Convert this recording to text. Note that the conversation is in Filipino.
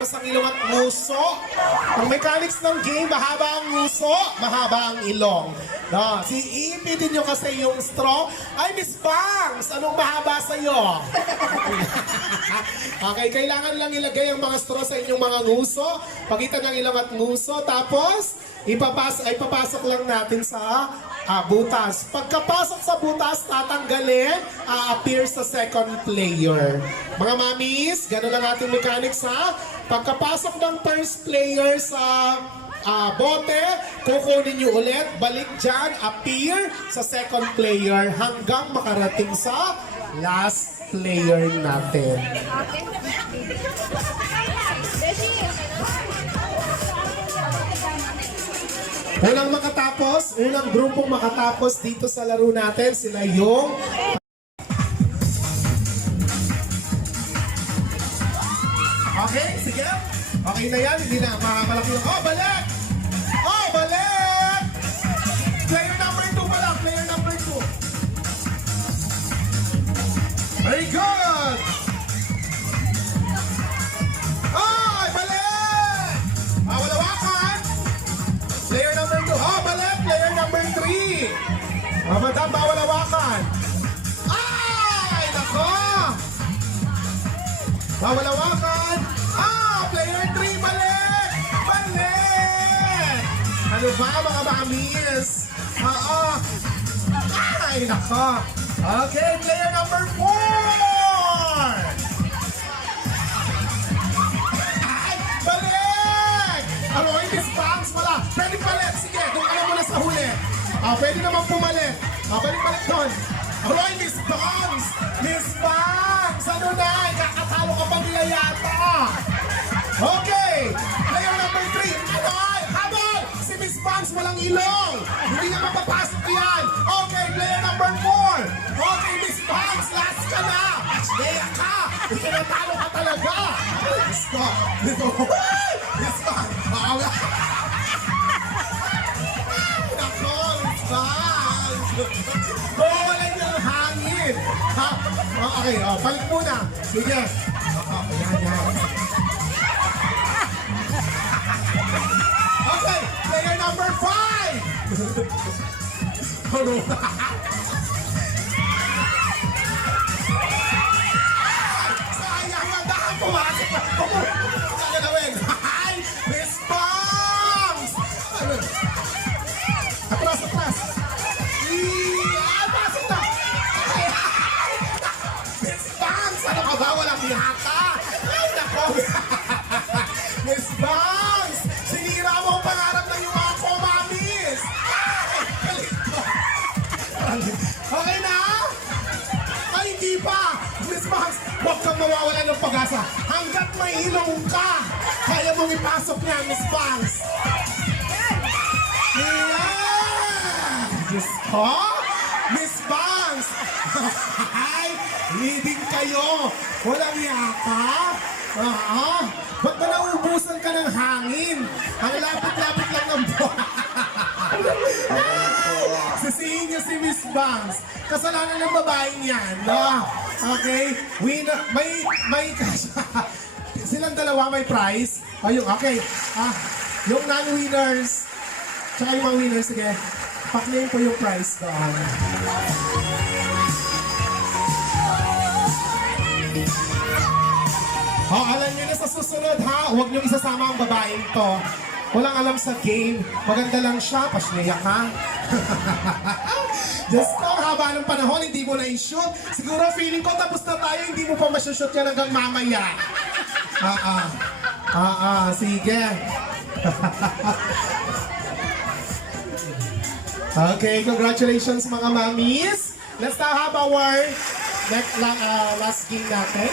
Ang ilong at nguso. Ang mechanics ng game, mahaba ang nguso, mahaba ang ilong. No, iipitin nyo kasi yung straw. Ay, Miss Bangs, anong mahaba sa'yo? Okay, kailangan lang ilagay ang mga straw sa inyong mga nguso. Pagitan ng ilong at nguso. Tapos, ipapasok lang natin sa butas. Pagkapasok sa butas, tatanggalin, appear sa second player. Mga mamis, gano'n lang ating mechanics ha. Pagkapasok ng first player sa bote, kukunin nyo ulit, balik dyan, appear sa second player hanggang makarating sa last player natin. Unang grupong makatapos dito sa laro natin, sila yung okay, sige. Okay na yan, hindi na makakalaki lang. Oh, balik! Oh, balik! Player number 2 pala, player number 2. Very good! Oh, balik! Walawakan! Player number 2. Oh, balik! Player number 3. Madam, bawalawakan. Ay, nako! Bawalawakan. Player 3, balik! Balik! Ano ba, mga mamis? Ay, nako! Okay, player number 4! Ay, balik! Ano, Miss Bangs, wala. Pwede balik, sige, doon ka na muna sa huli. Pwede naman pumalit. Balik doon. Roy, Miss Bangs! Miss Bangs! Ano na? Kakatalo ka pa nila yata! Okay! Player number 3! Ano? Habol! Si Miss Bangs walang ilong! Hindi na mapapasok yan! Okay, player number 4! Okay, Miss Bangs! Last ka na! Matchdaya ka! Itinatalo ka talaga! Miss ko! Miss Bangs! Oo nga! Nako, Miss Bangs! Bawalan yung hangin! Okay, balik muna! Sige! Yan. Okay, player number 5! Ano? Sayang na dahil pumasok na. Ang galawin. Hi, Miss Bangs! Atras. Pasok na! Miss Bangs! Ano ka ba? Walang hihaka! Ay, nako! Miss Bangs! Sinira mo ang pangarap ng yung mga komamis! Okay na? Ay, hindi pa! Miss Bangs, huwag kang mawawala ng pag-asa. Hanggat may ilong ka, kaya mong ipasok niya, Miss Bangs. Yeah! Diyos ko? Miss Bangs! Ay, leading kayo! Walang yaka? Ba't ba nauubusan ka ng hangin? Ang lapit-lapit lang ng buwan. Sisihin niyo si Miss Bangs. Kasalanan ng babaeng yan, no? Okay? May silang dalawa may prize. Ayun, okay. Yung non-winners, tsaka yung mga winners, sige. Paklaim ko yung prize doon. Alam nyo na sa susunod ha, huwag nyo isasama ang babaeng to. Walang alam sa game. Maganda lang siya, pasneya ka. Just ko, haba ng panahon, hindi mo na i-shoot. Siguro feeling ko tapos na tayo, hindi mo pa masushoot yan hanggang mamaya. Sige. Okay, congratulations mga mamis. Let's now have our next last game natin.